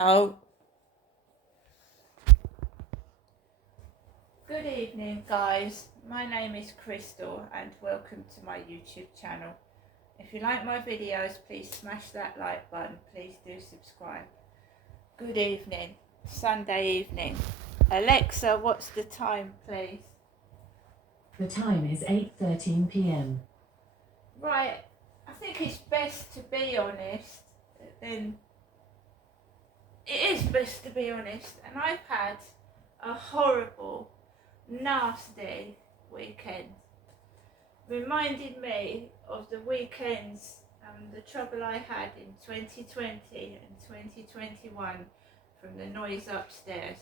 Oh, good evening, guys. My name is Crystal, and welcome to my YouTube channel. If you like my videos, please smash that like button. Please do subscribe. Good evening, Sunday evening. Alexa, what's the time, please? The time is 8:13 p.m. Right, I think it's best to be honest. Then it is best to be honest, and I've had a horrible, nasty weekend. Reminded me of the weekends and the trouble I had in 2020 and 2021 from the noise upstairs.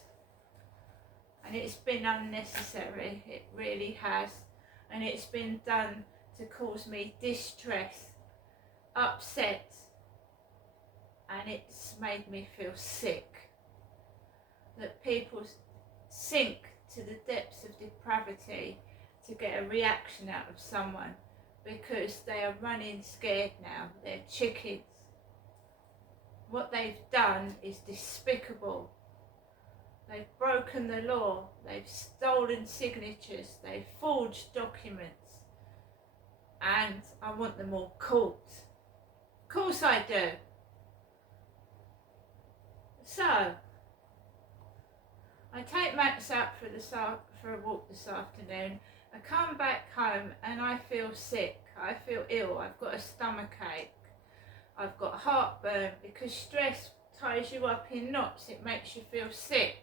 And it's been unnecessary, it really has. And it's been done to cause me distress, upset, and it's made me feel sick. That people sink to the depths of depravity to get a reaction out of someone because they are running scared now. They're chickens. What they've done is despicable. They've broken the law. They've stolen signatures. They've forged documents. And I want them all caught. Of course I do. So, I take Max out for a walk this afternoon. I come back home and I feel sick. I feel ill. I've got a stomach ache. I've got heartburn because stress ties you up in knots. It makes you feel sick.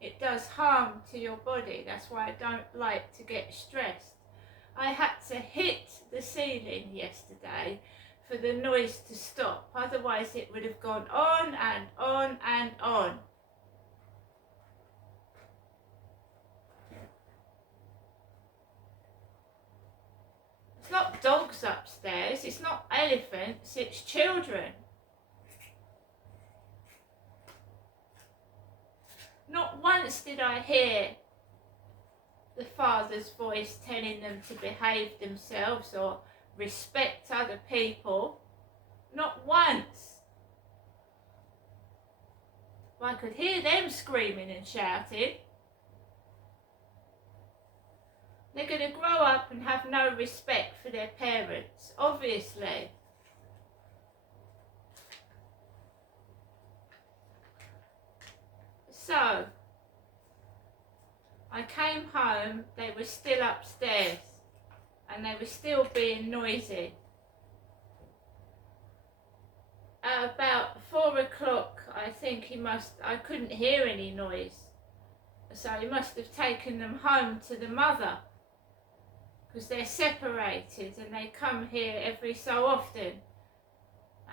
It does harm to your body. That's why I don't like to get stressed. I had to hit the ceiling yesterday for the noise to stop. Otherwise it would have gone on and on and on. It's not dogs upstairs, it's not elephants, it's children. Not once did I hear the father's voice telling them to behave themselves or respect other people. Not once. I could hear them screaming and shouting. They're going to grow up and have no respect for their parents, obviously. So, I came home, they were still upstairs, and they were still being noisy. At about 4 o'clock, I think I couldn't hear any noise. So he must have taken them home to the mother, because they're separated and they come here every so often.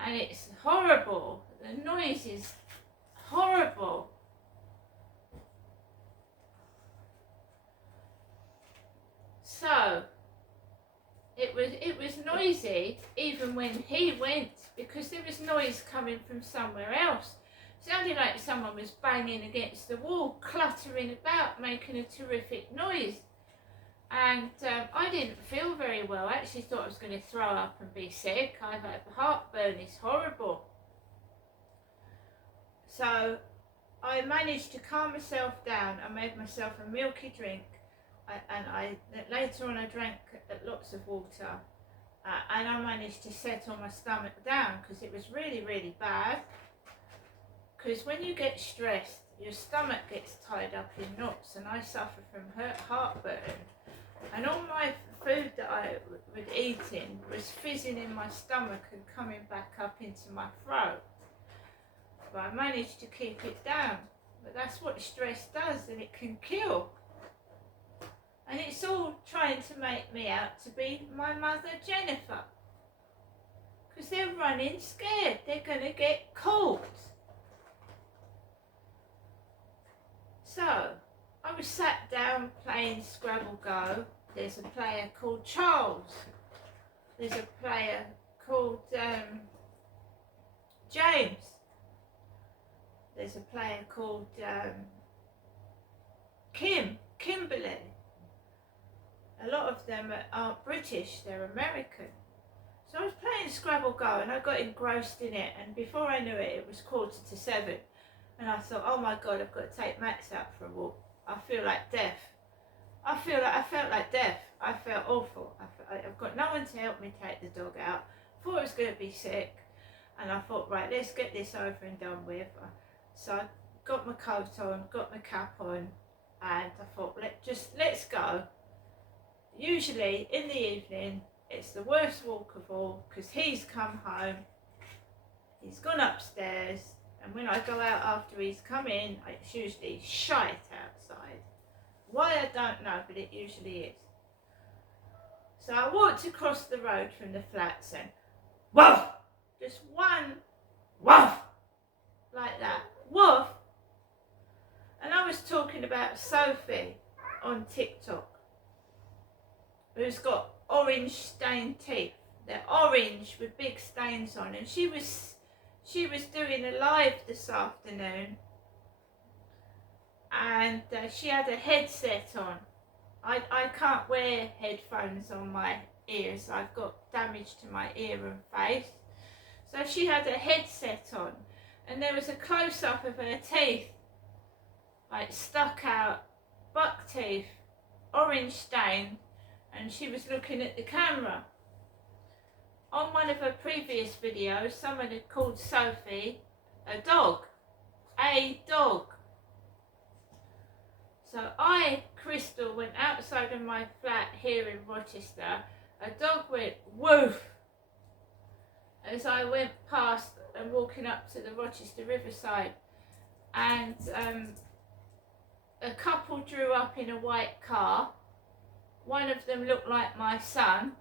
And it's horrible. The noise is horrible. So it was noisy even when he went, because there was noise coming from somewhere else. It sounded like someone was banging against the wall, cluttering about, making a terrific noise. And I didn't feel very well. I actually thought I was going to throw up and be sick. I've had heartburn, it's horrible. So I managed to calm myself down. I made myself a milky drink. Later on I drank lots of water. And I managed to settle my stomach down because it was really, really bad. Because when you get stressed, your stomach gets tied up in knots, and I suffer from heartburn. And all my food that I was eating was fizzing in my stomach and coming back up into my throat. But I managed to keep it down. But that's what stress does, and it can kill. And it's all trying to make me out to be my mother Jennifer. Because they're running scared. They're going to get caught. So, I was sat down playing Scrabble Go. There's a player called Charles. There's a player called James. There's a player called Kimberly. A lot of them aren't British, they're American. So I was playing Scrabble Go and I got engrossed in it, and before I knew it, it was 7:15. And I thought, oh my God, I've got to take Max out for a walk. I feel like death. I felt like death. I felt awful. I've got no one to help me take the dog out. Thought I was going to be sick. And I thought, right, let's get this over and done with. So I got my coat on, got my cap on, and I thought, let's go. Usually in the evening, it's the worst walk of all, because he's come home, he's gone upstairs, and when I go out after he's come in, it's usually shite outside. Why, I don't know, but it usually is. So I walked across the road from the flats and woof! Just one woof! Like that. Woof! And I was talking about Sophie on TikTok, who's got orange stained teeth. They're orange with big stains on, and she was doing a live this afternoon, and she had a headset on. I can't wear headphones on my ears. I've got damage to my ear and face. So she had a headset on, and there was a close-up of her teeth, like stuck out, buck teeth, orange stain, and she was looking at the camera. On one of her previous videos, someone had called Sophie a dog. A dog. So I, Crystal, went outside of my flat here in Rochester. A dog went woof as I went past and walking up to the Rochester Riverside, and a couple drew up in a white car. One of them looked like my son,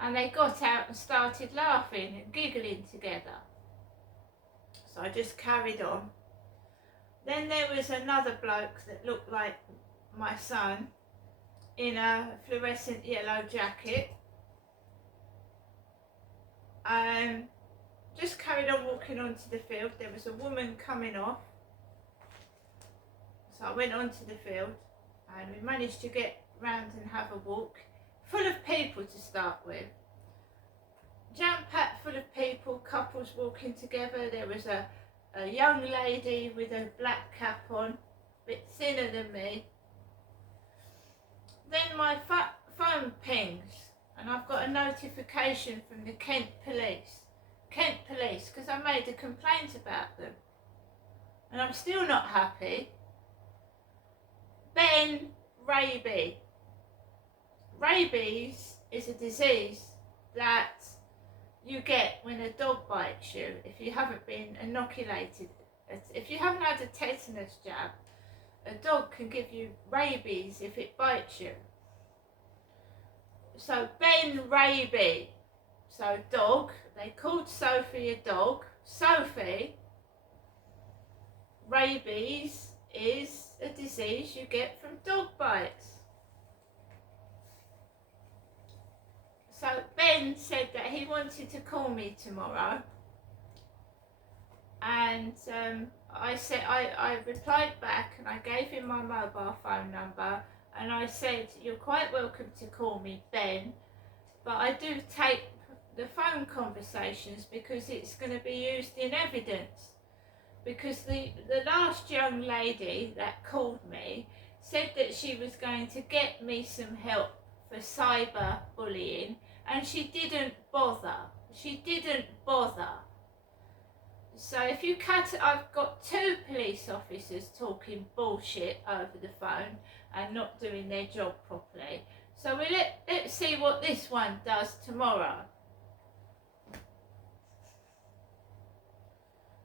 and they got out and started laughing and giggling together. So I just carried on. Then there was another bloke that looked like my son in a fluorescent yellow jacket. Just carried on walking onto the field. There was a woman coming off. So I went onto the field, and we managed to get round and have a walk. Full of people to start with. Jam-packed full of people, couples walking together. There was a young lady with a black cap on, a bit thinner than me. Then my phone pings, and I've got a notification from the Kent Police. Kent Police, because I made a complaint about them. And I'm still not happy. Ben Raby. Rabies is a disease that you get when a dog bites you if you haven't been inoculated. If you haven't had a tetanus jab, a dog can give you rabies if it bites you. So Ben Raby, so dog, they called Sophie a dog. Sophie, rabies is a disease you get from dog bites. So Ben said that he wanted to call me tomorrow, and I replied back, and I gave him my mobile phone number, and I said, you're quite welcome to call me Ben, but I do tape the phone conversations because it's going to be used in evidence. Because the last young lady that called me said that she was going to get me some help for cyber bullying, and she didn't bother. She didn't bother. So if you I've got 2 police officers talking bullshit over the phone and not doing their job properly. So let's see what this one does tomorrow.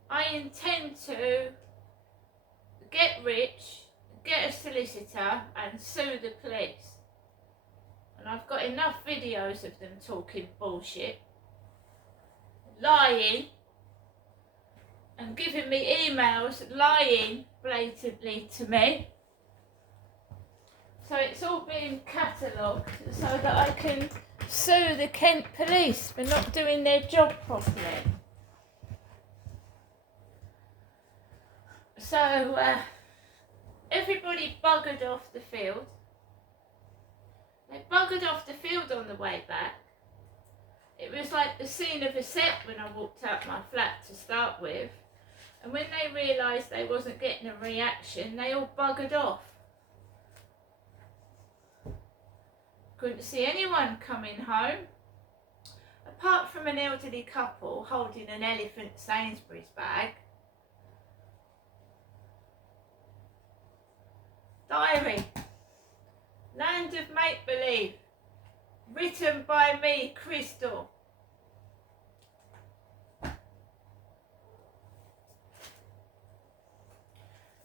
I intend to get rich, get a solicitor and sue the police. And I've got enough videos of them talking bullshit, lying, and giving me emails lying blatantly to me. So it's all being catalogued so that I can sue the Kent Police for not doing their job properly. So everybody buggered off the field. They buggered off the field on the way back. It was like the scene of a set when I walked out my flat to start with. And when they realised they wasn't getting a reaction, they all buggered off. Couldn't see anyone coming home, apart from an elderly couple holding an Elephant Sainsbury's bag. Diary, Land of Make-Believe, written by me, Crystal.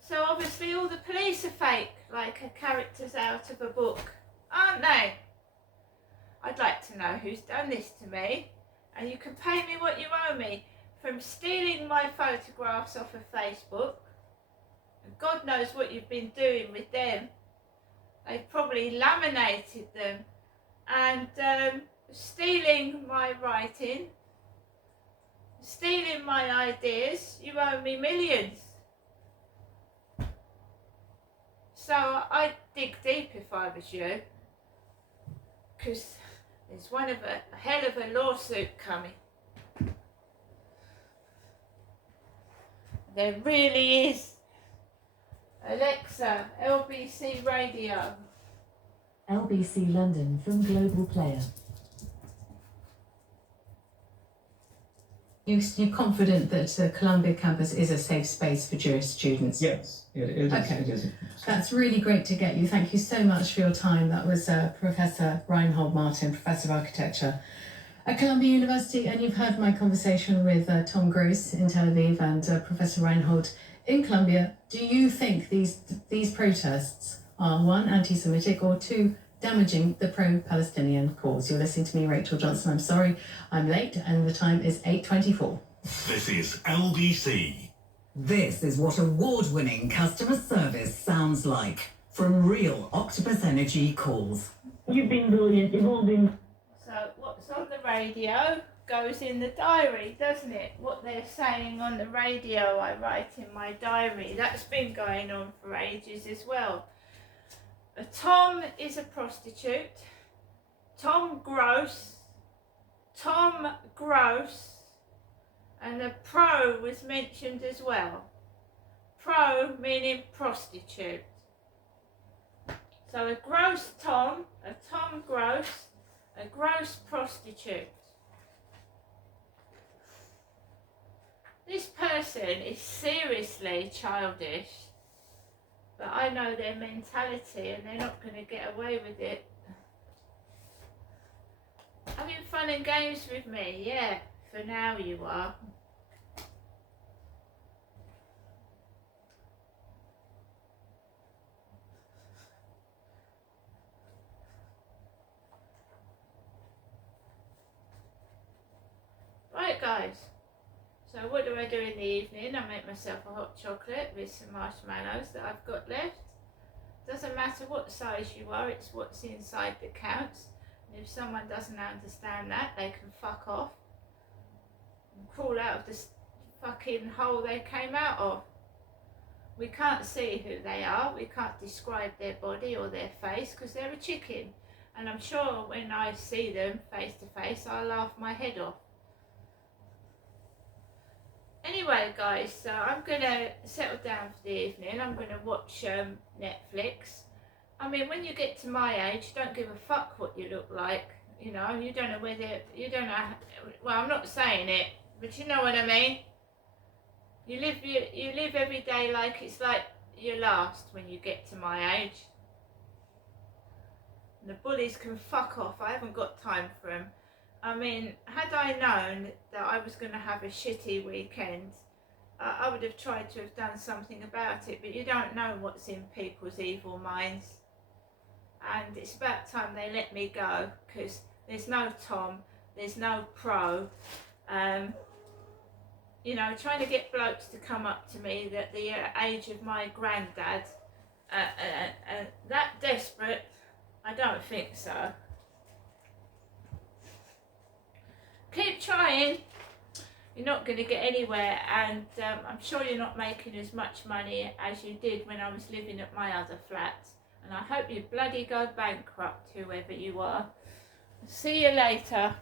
So obviously all the police are fake, like characters out of a book, aren't they? I'd like to know who's done this to me, and you can pay me what you owe me, from stealing my photographs off of Facebook. And God knows what you've been doing with them. They've probably laminated them, and stealing my writing, stealing my ideas. You owe me millions. So I'd dig deep if I was you, because there's a hell of a lawsuit coming. There really is. Alexa, LBC Radio. LBC London from Global Player. You're confident that the Columbia campus is a safe space for Jewish students? Yes, it is. Okay. It is. That's really great to get you. Thank you so much for your time. That was Professor Reinhold Martin, Professor of Architecture at Columbia University, and you've heard my conversation with Tom Gross in Tel Aviv and Professor Reinhold in Columbia. Do you think these protests are, one, anti-Semitic, or two, damaging the pro-Palestinian cause? You're listening to me, Rachel Johnson. I'm sorry I'm late, and the time is 8:24. This is LBC. This is what award-winning customer service sounds like from real Octopus Energy calls. You've been brilliant. You've all been. So what's on the radio goes in the diary, doesn't it? What they're saying on the radio, I write in my diary. That's been going on for ages as well. Tom is a prostitute. Tom Gross, and the pro was mentioned as well. Pro meaning prostitute. So a gross Tom, a Tom Gross, a gross prostitute. This person is seriously childish, but I know their mentality and they're not going to get away with it. Having fun and games with me, yeah, for now you are. Right guys, so what do I do in the evening? I make myself a hot chocolate with some marshmallows that I've got left. Doesn't matter what size you are, it's what's inside that counts. And if someone doesn't understand that, they can fuck off and crawl out of the fucking hole they came out of. We can't see who they are, we can't describe their body or their face because they're a chicken. And I'm sure when I see them face to face, I'll laugh my head off. Anyway guys, so I'm going to settle down for the evening. I'm going to watch Netflix. I mean, when you get to my age, you don't give a fuck what you look like. You know, you don't know whether, you don't know, well, I'm not saying it, but you know what I mean. You live every day like it's like your last when you get to my age. And the bullies can fuck off. I haven't got time for them. I mean, had I known that I was going to have a shitty weekend, I would have tried to have done something about it, but you don't know what's in people's evil minds. And it's about time they let me go, because there's no Tom, there's no pro. You know, trying to get blokes to come up to me at the age of my granddad, that desperate, I don't think so. Keep trying, you're not going to get anywhere, and I'm sure you're not making as much money as you did when I was living at my other flat, and I hope you bloody go bankrupt, whoever you are. See you later.